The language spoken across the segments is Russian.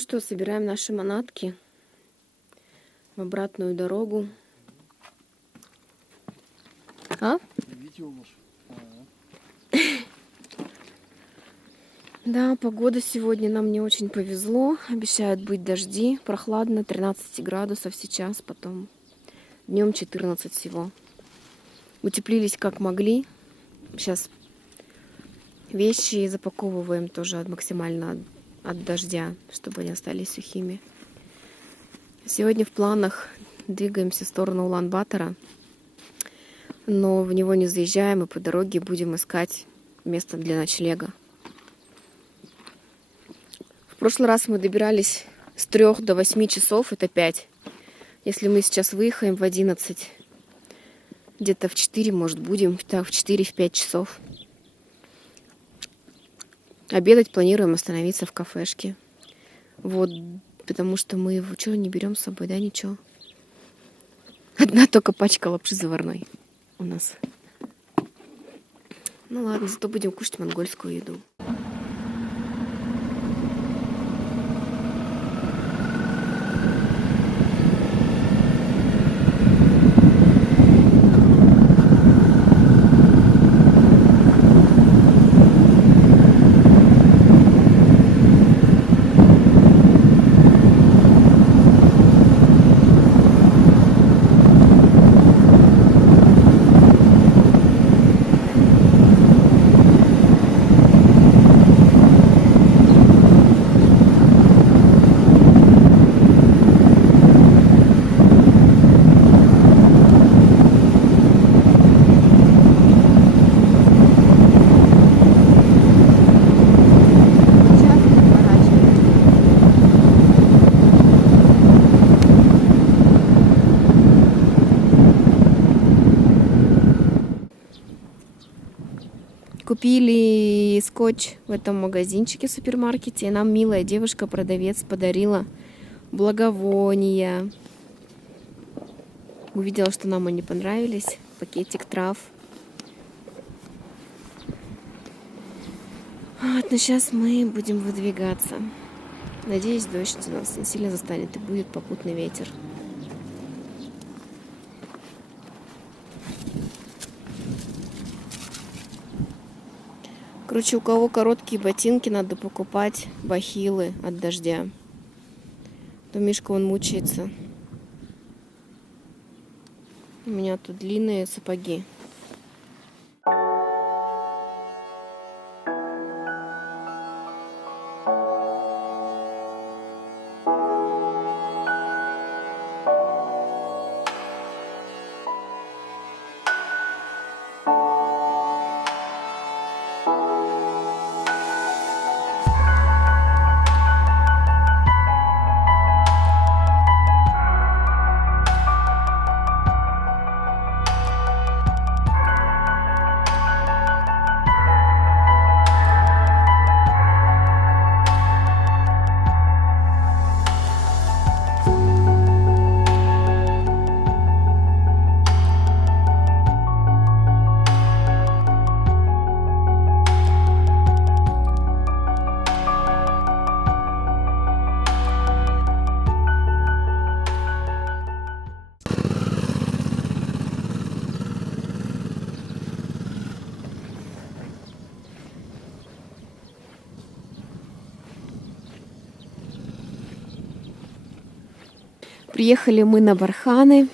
Ну что, собираем наши манатки в обратную дорогу. А? Да, погода сегодня нам не очень повезло. Обещают быть дожди. Прохладно, 13 градусов сейчас, потом днем 14 всего. Утеплились как могли. Сейчас вещи запаковываем тоже максимально от дождя, чтобы они остались сухими. Сегодня в планах двигаемся в сторону Улан-Батора, но в него не заезжаем и по дороге будем искать место для ночлега. В прошлый раз мы добирались с 3 до 8 часов, это 5. Если мы сейчас выехаем в 11, где-то в 4, может, будем, так, в 4-5 часов. Обедать планируем остановиться в кафешке. Вот, потому что мы его что, не берем с собой, да, ничего? Одна только пачка лапши заварной у нас. Ну ладно, зато будем кушать монгольскую еду. Купили скотч в этом магазинчике в супермаркете. И нам милая девушка-продавец подарила благовония. Увидела, что нам они понравились. Пакетик трав. Вот, но сейчас мы будем выдвигаться. Надеюсь, дождь нас не сильно застанет и будет попутный ветер. Короче, у кого короткие ботинки, надо покупать бахилы от дождя. То Мишка, он мучается. У меня тут длинные сапоги. Приехали мы на барханы.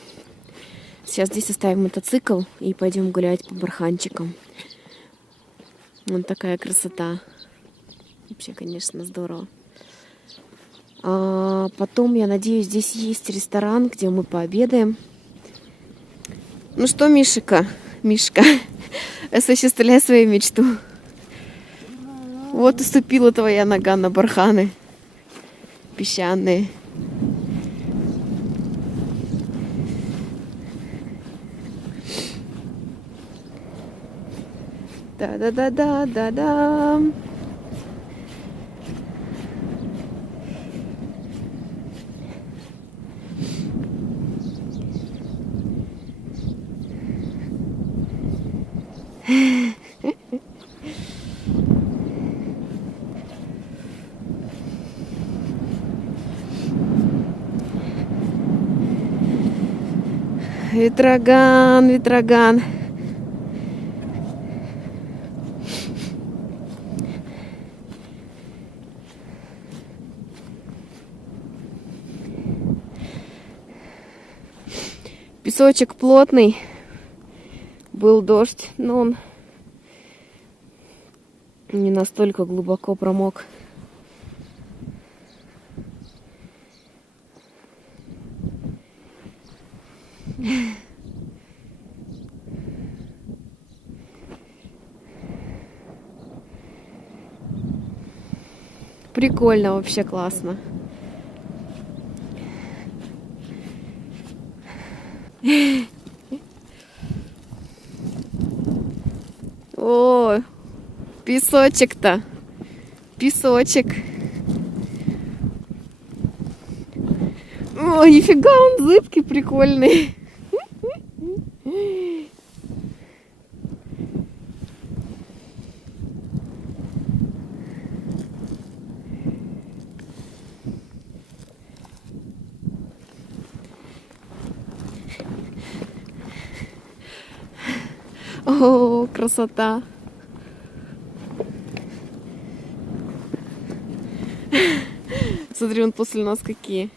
Сейчас здесь оставим мотоцикл и пойдем гулять по барханчикам. Вот такая красота. Вообще, конечно, здорово. А потом, я надеюсь, здесь есть ресторан, где мы пообедаем. Ну что, Мишка, осуществляй свою мечту. Вот и ступила твоя нога на барханы песчаные. Да-да-да-да-да-да. Ветроган, ветроган. Песочек плотный. Был дождь, но он не настолько глубоко промок. Прикольно, вообще классно. О, песочек-то. Песочек. О, нифига, он зыбкий, прикольный. О, красота. Смотри, он после нас какие.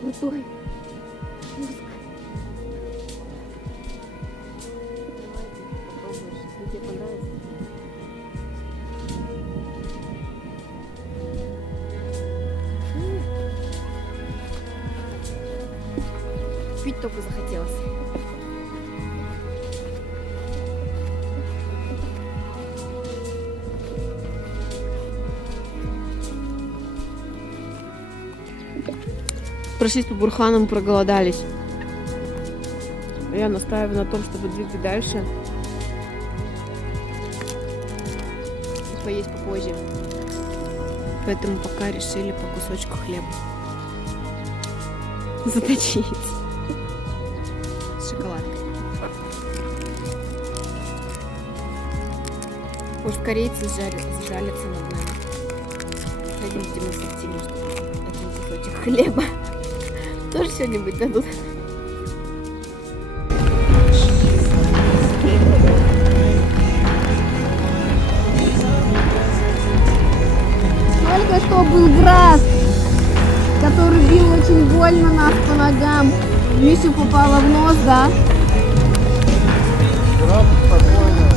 Крутой. Тебе понравится? Пить только захотелось. Прошлись по бурханам, проголодались. Я настаиваю на том, чтобы двигать дальше и поесть попозже. Поэтому пока решили по кусочку хлеба заточить с шоколадкой. Может, корейцы сжалятся над нами. Хотим демонстративно, чтобы один кусочек хлеба тоже что-нибудь дадут. Только что был град, который бил очень больно нас по ногам. Мишу попала в нос, да? Град спокойно.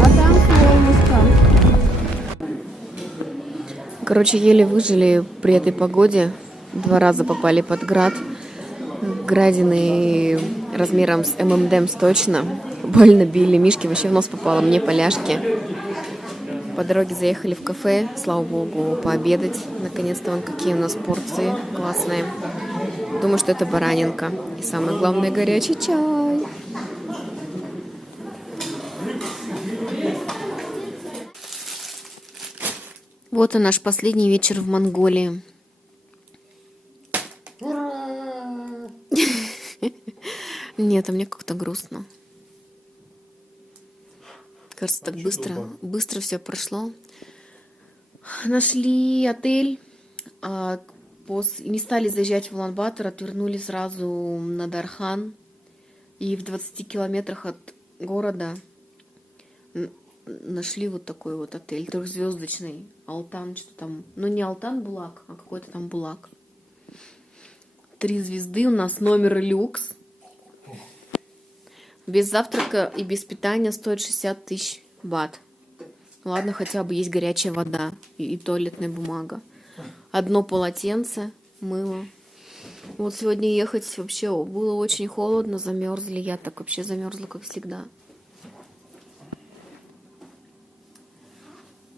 А там солнышко. Короче, еле выжили при этой погоде. 2 раза попали под град. Градины размером с ММДМС точно. Больно били. Мишке вообще в нос попало, мне поляшки. По дороге заехали в кафе, слава богу, пообедать. Наконец-то вон какие у нас порции классные. Думаю, что это баранинка. И самое главное, горячий чай. Вот и наш последний вечер в Монголии. Нет, а мне как-то грустно. Кажется, так быстро все прошло. Нашли отель, не стали заезжать в Улан-Батор, отвернули сразу на Дархан. И в 20 километрах от города нашли вот такой вот отель, трехзвездочный. Алтан, что там, ну не Алтан Булак, а какой-то там Булак. 3 звезды, у нас номер люкс. Без завтрака и без питания стоит 60 тысяч бат. Ладно, хотя бы есть горячая вода и туалетная бумага. Одно полотенце, мыло. Вот сегодня ехать вообще было очень холодно, замерзли. Я так вообще замерзла, как всегда.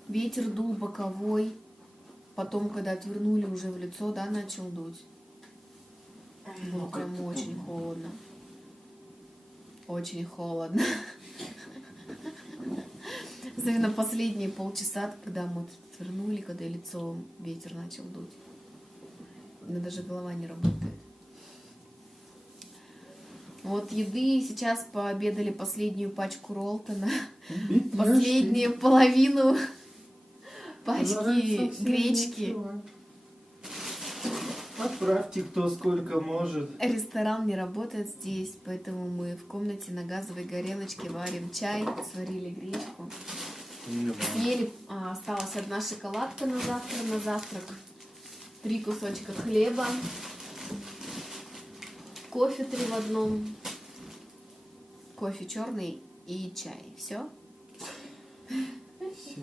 Ветер дул боковой. Потом, когда отвернули, уже в лицо, да, начал дуть. Было прям очень холодно. Очень холодно. Особенно последние полчаса, когда мы отвернули, когда лицо ветер начал дуть. У меня даже голова не работает. Вот еды сейчас пообедали последнюю пачку Ролтона. Последнюю половину пачки гречки. Отправьте кто сколько может. Ресторан не работает здесь, поэтому мы в комнате на газовой горелочке варим чай, сварили гречку. Съели, осталась одна шоколадка на завтрак, 3 кусочка хлеба, кофе 3 в одном, кофе черный и чай. Все? Все.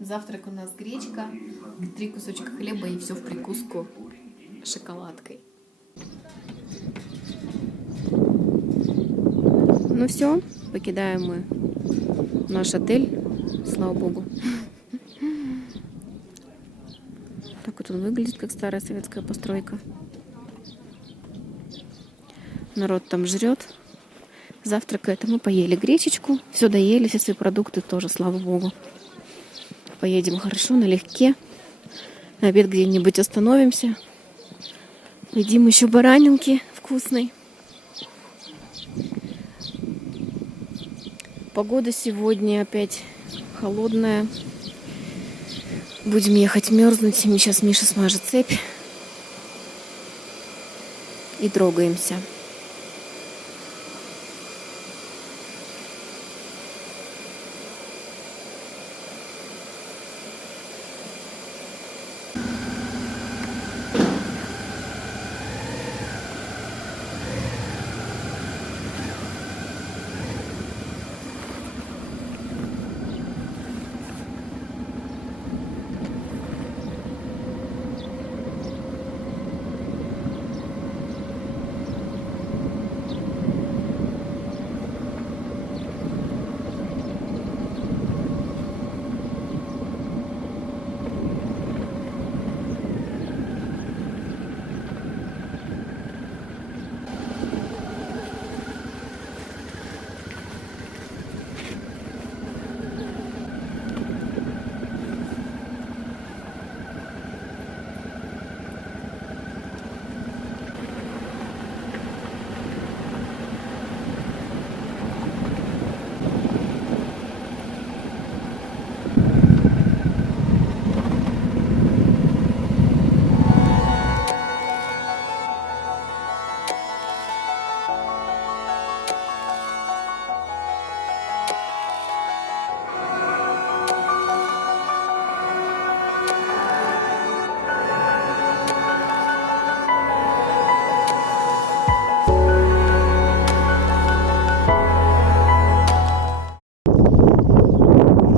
Завтрак у нас гречка, 3 кусочка хлеба и все в прикуску шоколадкой. Ну все, покидаем мы наш отель, слава богу. Так вот он выглядит, как старая советская постройка. Народ там жрет, завтракает, а мы поели гречечку, все доели, все свои продукты тоже, слава богу. Поедем хорошо, налегке. На обед где-нибудь остановимся. Едим еще баранинки вкусной. Погода сегодня опять холодная. Будем ехать мерзнуть. Сейчас Миша смажет цепь. И трогаемся.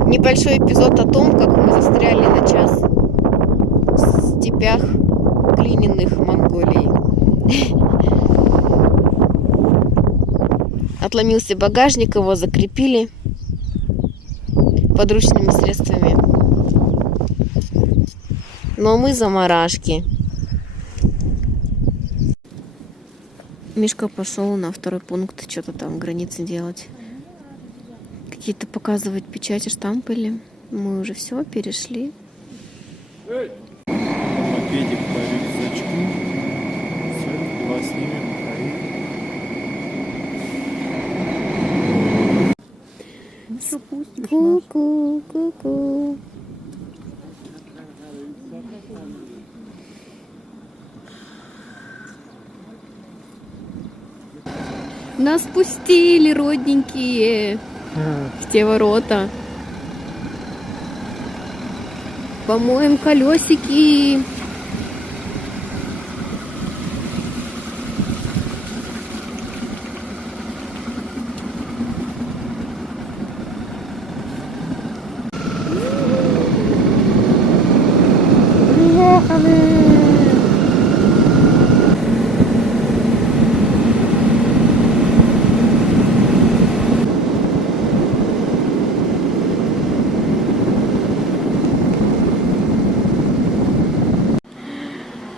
Небольшой эпизод о том, как мы застряли на час в степях глиняных Монголии. Отломился багажник, его закрепили подручными средствами. Но мы заморашки. Мишка пошел на второй пункт что-то там границы делать. Какие-то показывать печати, штампы. Мы уже все перешли. Мопедик по рюкзачку. Все, была с ними. Ку-ку, ку-ку. Нас пустили, родненькие, в те ворота. Помоем колесики.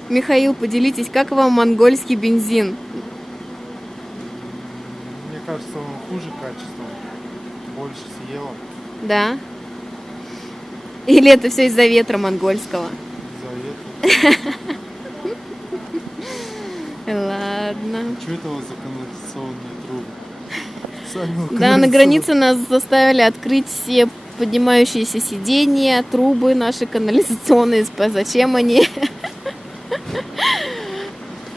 Михаил, поделитесь, как вам монгольский бензин? Мне кажется, он хуже качеством. Больше съела. Да? Или это все из-за ветра монгольского? За ветром. Ладно. Что это у вас за канализационные трубы? Сами Да, на границе нас заставили открыть все поднимающиеся сиденья, трубы наши канализационные. Зачем они?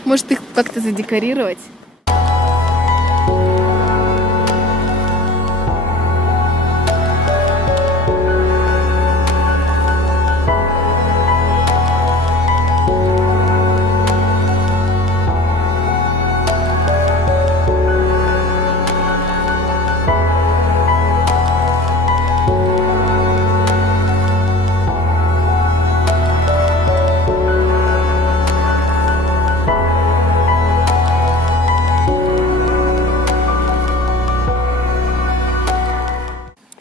Может, их как-то задекорировать?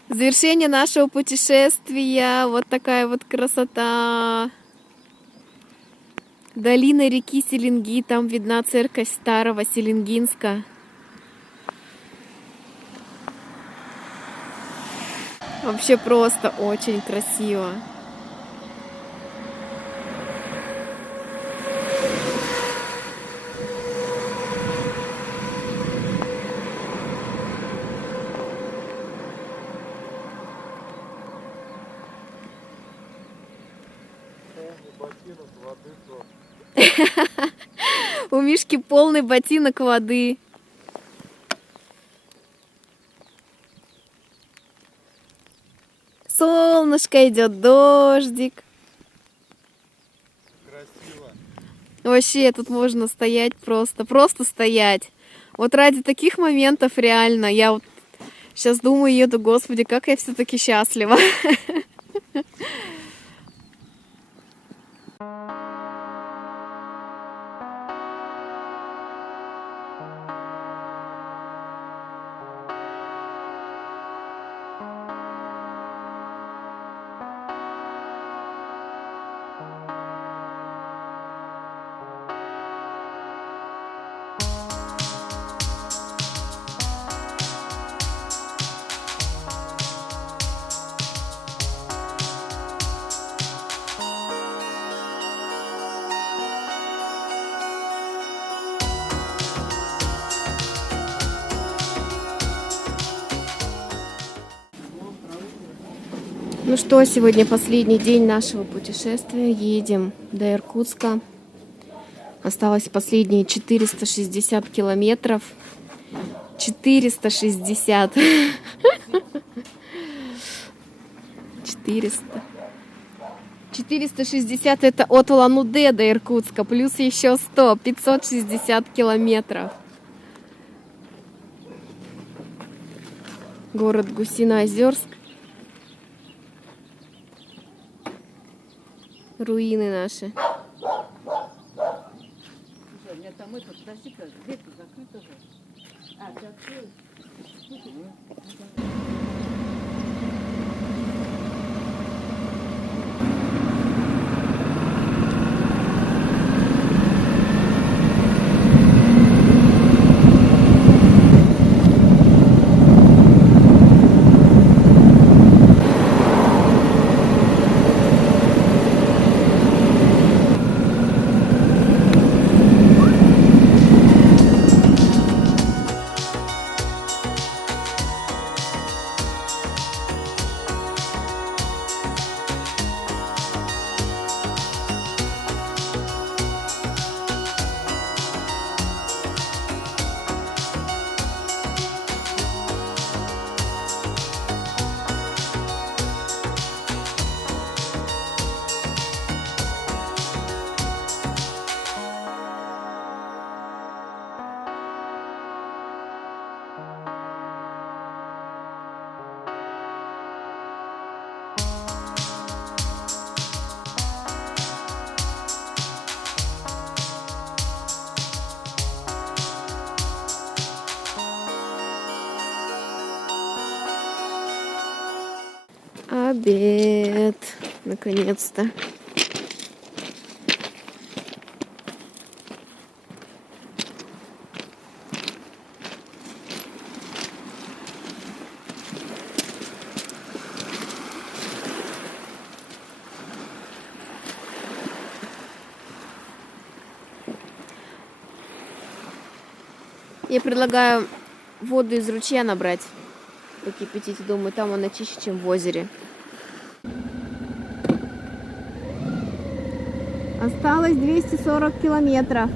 Завершение нашего путешествия. Вот такая вот красота. Долина реки Селенги. Там видна церковь старого Селенгинска. Вообще просто очень красиво. У Мишки полный ботинок воды. Солнышко идет, дождик. Красиво. Вообще тут можно стоять просто стоять. Вот ради таких моментов реально. Я вот сейчас думаю, еду, Господи, как я все-таки счастлива. Ну что, сегодня последний день нашего путешествия. Едем до Иркутска. Осталось последние 460 километров. 460. 400. 460 это от Улан-Удэ до Иркутска. Плюс еще 100. 560 километров. Город Гусиноозерск. Руины наши. там это, подожди-ка, дверь-то закрыта же. А, ты открыл? Обед. Наконец-то. Я предлагаю воду из ручья набрать, покипятить. Думаю, там она чище, чем в озере. Осталось 240 километров.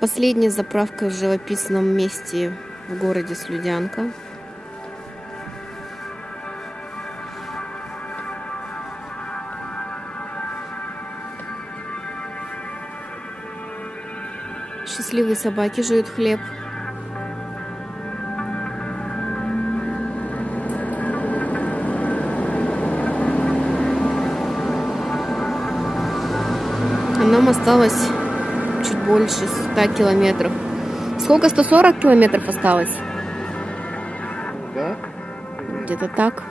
Последняя заправка в живописном месте в городе Слюдянка. Счастливые собаки жуют хлеб. А нам осталось чуть больше 100 километров. Сколько? 140 километров осталось? Да? Где-то так.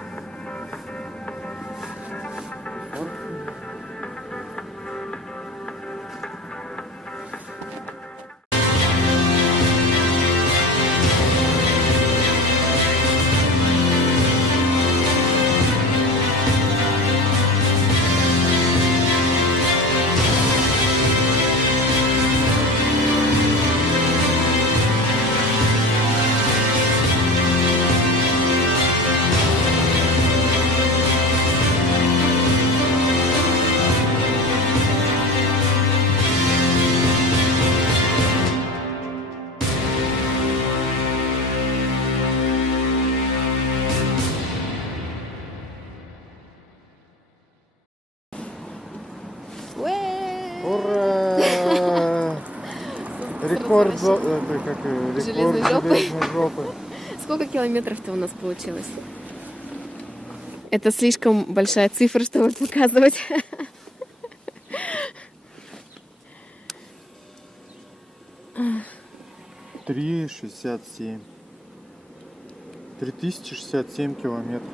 это как рекорд Железной жопы. железной жопы. Сколько километров-то у нас получилось? Это слишком большая цифра, чтобы показывать. 3,67. 3067 километров.